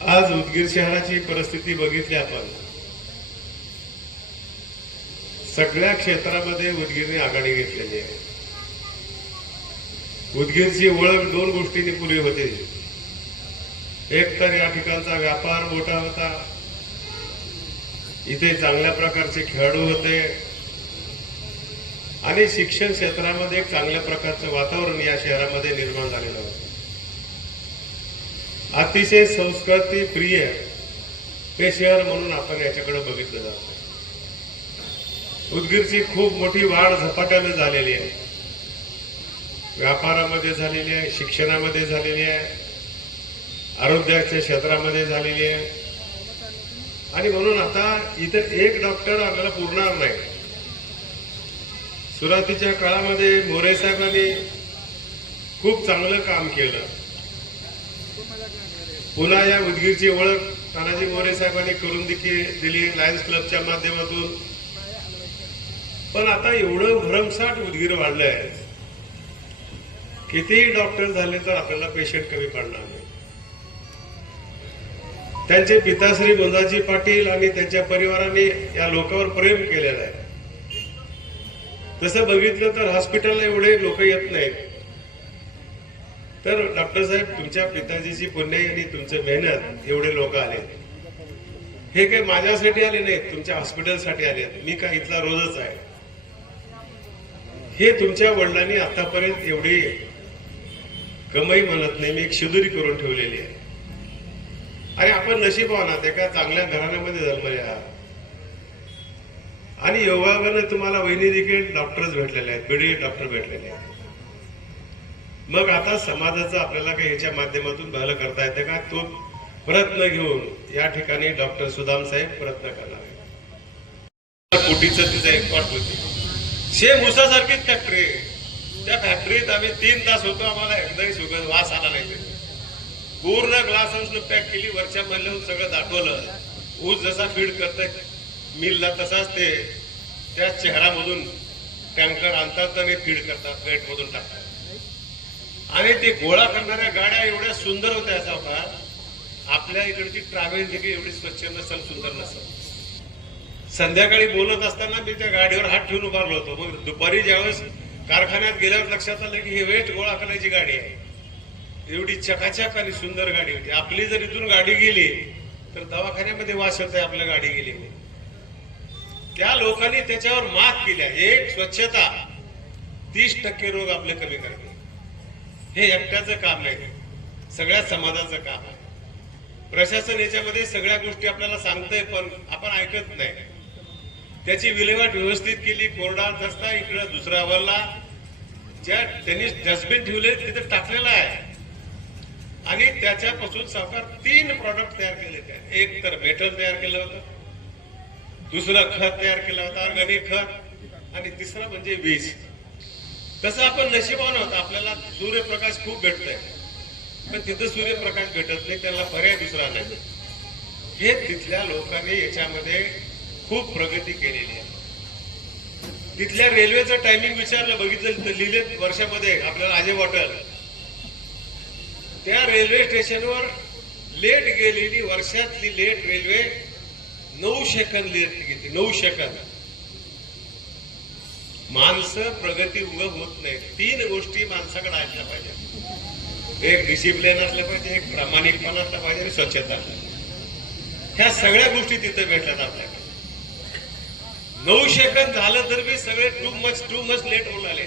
आज उदगीर शहराची परिस्थिती बघितली आपण. सगळ्या क्षेत्रामध्ये उदगीरने आघाडी घेतलेली आहे. उदगीरची ओळख दोन गोष्टींनी पुरी होते. एक तर या ठिकाणचा व्यापार मोठा होता. इथे चांगल्या प्रकारचे खेळाडू होते. आणि शिक्षण क्षेत्रामध्ये एक चांगल्या प्रकारचं वातावरण या शहरामध्ये निर्माण झालेलं होतं. अतिशय संस्कृती प्रिय ते शहर म्हणून आपण याच्याकडे बघितलं जातो. उदगीरची खूप मोठी वाढ झपाट्याने झालेली आहे. व्यापारामध्ये झालेली आहे शिक्षणामध्ये झालेली आहे आरोग्याच्या क्षेत्रामध्ये झालेली आहे. आणि म्हणून आता इथं एक डॉक्टर आपल्याला पुरणार नाही. सुरुवातीच्या काळामध्ये मोरे साहेबांनी खूप चांगलं काम केलं. पुन्हा या उदगीरची ओळख तानाजी मोरे साहेबांनी करून देखील दिली लायन्स क्लबच्या माध्यमातून. पण आता एवढं भरमसाठ उदगीर वाढलंय. कितीही डॉक्टर झाले तर आपल्याला पेशंट कमी पडणार नाही. त्यांचे पिताश्री गोंदाजी पाटील आणि त्यांच्या परिवाराने या लोकांवर प्रेम केलेलं आहे. तसं बघितलं तर हॉस्पिटलला एवढे लोक येत नाहीत. तर डॉक्टर साहेब तुमच्या पिताजीची पुण्य आणि तुमचं मेहनत एवढे लोक आले. हे काही माझ्यासाठी आले नाहीत तुमच्या हॉस्पिटलसाठी आले आहेत. मी काय इथला रोजच आहे. हे तुमच्या वडिलांनी आतापर्यंत एवढी कमाई म्हणत नाही मी एक शिदुरी करून ठेवलेली आहे. आणि आपण नशीब आहात एका चांगल्या घराण्यामध्ये जन्मले आहात. आणि योगाने तुम्हाला वहिनी देखील डॉक्टर्स भेटलेले आहेत बीडी डॉक्टर भेटलेले आहेत. मग आता समाजाचं आपल्याला काही याच्या माध्यमातून भलं करता येतं का? तो प्रयत्न घेऊन या ठिकाणी डॉक्टर सुदाम साहेब प्रयत्न करणार आहे कोटीचं तिचं एक होती. सेम उसासारखीच फॅक्टरी त्या फॅक्टरीत आम्ही तीन तास होतो आम्हाला एकदाही सुगंध वास आला नाही पूर्ण ग्लास पॅक केली वरच्या मधलं सगळं दाखवलं ऊस जसा फीड करतंय मिलला तसाच ते त्या चेहरामधून टँकर आणतात आणि फीड करतात प्लेटमधून टाकतात. आणि ते गोळा करणाऱ्या गाड्या एवढ्या सुंदर होत्या असा होता. आपल्या इकडची ट्रॅव्हल देखील एवढी स्वच्छ नसेल सुंदर नसेल. संध्याकाळी बोलत असताना मी त्या गाडीवर हात ठेवून उभारलो होतो. मग दुपारी ज्यावेळेस कारखान्यात गेल्यावर लक्षात आलं की हे वेट गोळा करायची गाडी आहे. एवढी चकाचक आणि सुंदर गाडी होती. आपली जर इथून गाडी गेली तर दवाखान्यामध्ये वास होत आहे आपल्या गाडी गेली. त्या लोकांनी त्याच्यावर मात केल्या एक स्वच्छता तीस टक्के रोग आपले कमी करते. हे एकट्याचं काम नाही सगळ्या समाजाचं काम आहे. प्रशासन याच्यामध्ये सगळ्या गोष्टी आपल्याला सांगतंय पण आपण ऐकत नाही. त्याची विल्हेवाट व्यवस्थित केली कोरडा रस्ता इकडं दुसरा वरला ज्या त्यांनी डस्टबिन ठेवले तिथे टाकलेला आहे. आणि त्याच्यापासून सरकार तीन प्रॉडक्ट तयार केले त्या एक तर मेटल तयार केलं होतं. दुसरं खत तयार केलं होतं ऑर्गॅनिक खत. आणि तिसरं म्हणजे वीज. तसं आपण नशिबान आहोत आपल्याला सूर्यप्रकाश खूप भेटतोय. पण तिथं सूर्यप्रकाश भेटत नाही त्याला पर्याय दुसरा नाही. हे तिथल्या लोकांनी याच्यामध्ये खूप प्रगती केलेली आहे. तिथल्या रेल्वेचं टायमिंग विचारलं बघितलं तर लिहिले वर्षामध्ये आपल्याला अजय वॉटर त्या रेल्वे स्टेशनवर लेट गेलेली वर्षातली लेट रेल्वे नऊ सेकंद लेट गेली नऊ सेकंद. माणसं प्रगती उभं होत नाही. तीन गोष्टी माणसाकडे असल्या पाहिजे. एक डिसिप्लिन असलं पाहिजे एक प्रामाणिकपणा असला पाहिजे आणि स्वच्छता ह्या सगळ्या गोष्टी तिथे भेटल्यात आपल्याकडे नऊ सेकंद झालं तर बी सगळे too much too much late होऊन आले.